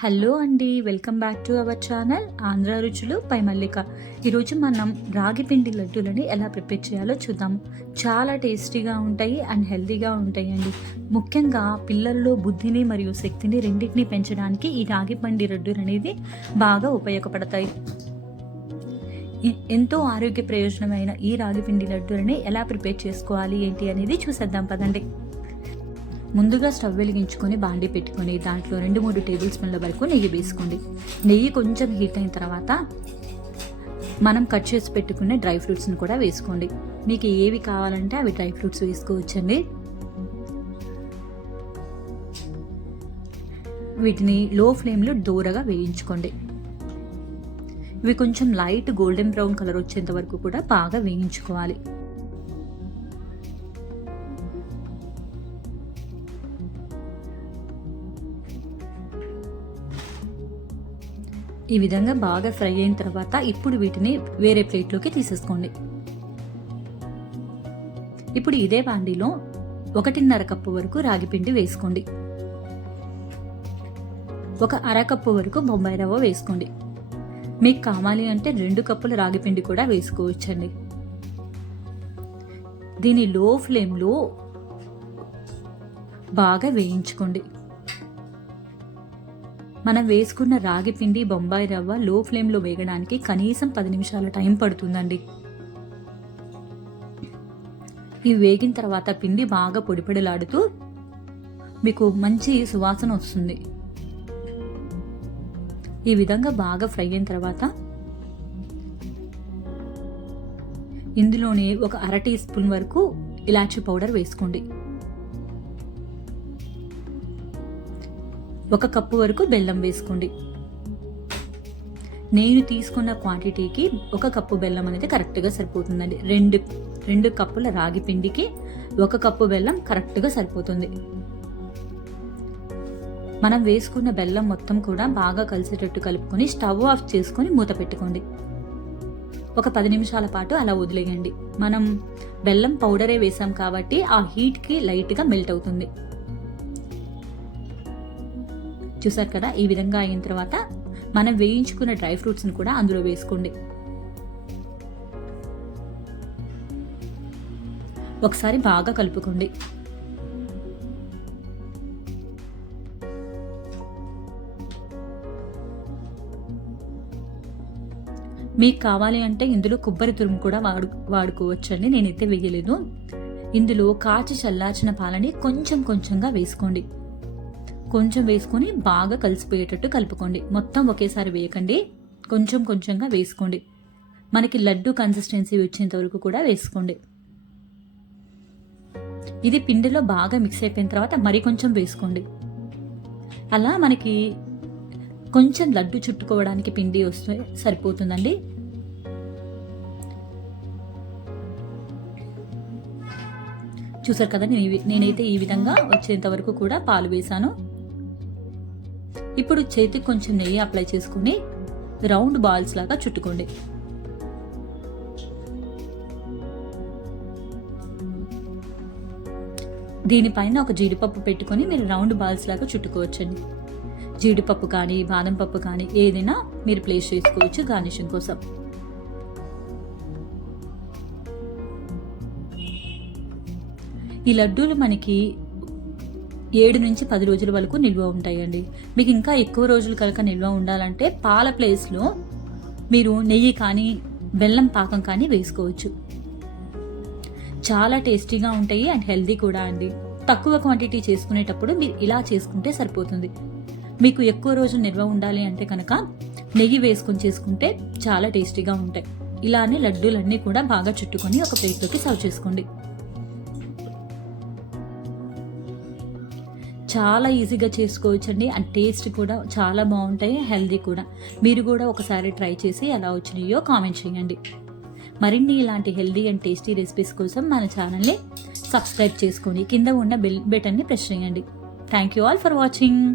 Hello అండి, welcome back to our channel Andhra రుచులు పై మల్లిక. ఈరోజు మనం రాగి పిండి లడ్డూలని ఎలా ప్రిపేర్ చేయాలో చూద్దాము. చాలా టేస్టీగా ఉంటాయి అండ్ హెల్తీగా ఉంటాయండి. ముఖ్యంగా పిల్లల్లో బుద్ధిని మరియు శక్తిని రెండింటిని పెంచడానికి ఈ రాగి పిండి లడ్డూలు అనేది బాగా ఉపయోగపడతాయి. ఎంతో ఆరోగ్య ప్రయోజనమైన ఈ రాగి పిండి లడ్డూలని ఎలా ప్రిపేర్ చేసుకోవాలి ఏంటి అనేది చూసేద్దాం పదండి. ముందుగా స్టవ్ వెలిగించుకొని బాండి పెట్టుకొని దాంట్లో 2-3 టేబుల్ స్పూన్ల వరకు నెయ్యి వేసుకోండి. నెయ్యి కొంచెం హీట్ అయిన తర్వాత మనం కట్ చేసి పెట్టుకునే డ్రై ఫ్రూట్స్ని కూడా వేసుకోండి. మీకు ఏవి కావాలంటే అవి డ్రై ఫ్రూట్స్ వేసుకోవచ్చండి. వీటిని లో ఫ్లేమ్లో దూరగా వేయించుకోండి. ఇవి కొంచెం లైట్ గోల్డెన్ బ్రౌన్ కలర్ వచ్చేంత వరకు కూడా బాగా వేయించుకోవాలి. ఈ విధంగా బాగా ఫ్రై అయిన తర్వాత ఇప్పుడు వీటిని వేరే ప్లేట్లోకి తీసేసుకోండి. ఇప్పుడు ఇదే బాండీలో 1.5 కప్పు వరకు రాగి పిండి వేసుకోండి. 1/2 కప్పు వరకు బొంబాయి రవ్వ వేసుకోండి. మీకు కావాలి అంటే 2 కప్పుల రాగి పిండి కూడా వేసుకోవచ్చండి. దీని లో ఫ్లేమ్లో బాగా వేయించుకోండి. మనం వేసుకున్న రాగి పిండి బొంబాయి రవ్వ లో ఫ్లేమ్లో వేగడానికి కనీసం 10 నిమిషాల టైం పడుతుందండి. ఇవి వేగిన తర్వాత పిండి బాగా పొడిపొడిలాడుతూ మీకు మంచి సువాసన వస్తుంది. ఈ విధంగా బాగా ఫ్రై అయిన తర్వాత ఇందులోనే 1/2 టీ స్పూన్ వరకు ఇలాచీ పౌడర్ వేసుకోండి. 1 కప్పు వరకు బెల్లం వేసుకోండి. నేను తీసుకున్న క్వాంటిటీకి 1 కప్పు బెల్లం అనేది కరెక్ట్గా సరిపోతుందండి. 2 కప్పుల రాగి పిండికి 1 కప్పు బెల్లం కరెక్ట్గా సరిపోతుంది. మనం వేసుకున్న బెల్లం మొత్తం కూడా బాగా కలిసేటట్టు కలుపుకొని స్టవ్ ఆఫ్ చేసుకొని మూత పెట్టుకోండి. ఒక 10 నిమిషాల పాటు అలా వదిలేయండి. మనం బెల్లం పౌడరే వేసాం కాబట్టి ఆ హీట్కి లైట్గా మెల్ట్ అవుతుంది. చూసారు కదా, ఈ విధంగా అయిన తర్వాత మనం వేయించుకున్న డ్రై ఫ్రూట్స్ని కూడా అందులో వేసుకోండి. ఒకసారి బాగా కలుపుకోండి. మీకు కావాలి అంటే ఇందులో కొబ్బరి తురుము కూడా వాడుకోవచ్చండి. నేనైతే వేయలేదు. ఇందులో కాచి చల్లార్చిన పాలని కొంచెంగా వేసుకోండి. కొంచెం వేసుకొని బాగా కలిసిపోయేటట్టు కలుపుకోండి. మొత్తం ఒకేసారి వేయకండి, కొంచెంగా వేసుకోండి. మనకి లడ్డు కన్సిస్టెన్సీ వచ్చేంత వరకు కూడా వేసుకోండి. ఇది పిండిలో బాగా మిక్స్ అయిపోయిన తర్వాత మరి కొంచెం వేసుకోండి. అలా మనకి కొంచెం లడ్డు చుట్టుకోవడానికి పిండి వస్తే సరిపోతుందండి. చూసారు కదా, నేనైతే ఈ విధంగా వచ్చేంత వరకు కూడా పాలు వేసాను. ఇప్పుడు చేతికి కొంచెం నెయ్యి అప్లై చేసుకుని రౌండ్ బాల్స్ లాగా చుట్టుకోండి. దీనిపైన ఒక జీడిపప్పు పెట్టుకొని మీరు రౌండ్ బాల్స్ లాగా చుట్టుకోవచ్చండి. జీడిపప్పు కానీ బాదం పప్పు కానీ ఏదైనా మీరు ప్లేస్ చేసుకోవచ్చు గార్నిషింగ్ కోసం. ఈ లడ్డూలు మనకి 7 నుంచి 10 రోజుల వరకు నిల్వ ఉంటాయండి. మీకు ఇంకా ఎక్కువ రోజులు కనుక నిల్వ ఉండాలంటే పాల ప్లేస్లో మీరు నెయ్యి కానీ బెల్లం పాకం కానీ వేసుకోవచ్చు. చాలా టేస్టీగా ఉంటాయి అండ్ హెల్దీ కూడా అండి. తక్కువ క్వాంటిటీ చేసుకునేటప్పుడు మీరు ఇలా చేసుకుంటే సరిపోతుంది. మీకు ఎక్కువ రోజులు నిల్వ ఉండాలి అంటే కనుక నెయ్యి వేసుకొని చేసుకుంటే చాలా టేస్టీగా ఉంటాయి. ఇలానే లడ్డూలన్నీ కూడా బాగా చుట్టుకొని ఒక ప్లేట్లోకి సర్వ్ చేసుకోండి. చాలా ఈజీగా చేసుకోవచ్చండి అండ్ టేస్ట్ కూడా చాలా బాగుంటాయి, హెల్దీ కూడా. మీరు కూడా ఒకసారి ట్రై చేసి ఎలా వచ్చినాయో కామెంట్ చేయండి. మరిన్ని ఇలాంటి హెల్దీ అండ్ టేస్టీ రెసిపీస్ కోసం మన ఛానల్ని సబ్స్క్రైబ్ చేసుకోండి. కింద ఉన్న బెల్ బటన్ని ప్రెస్ చేయండి. Thank you all for watching.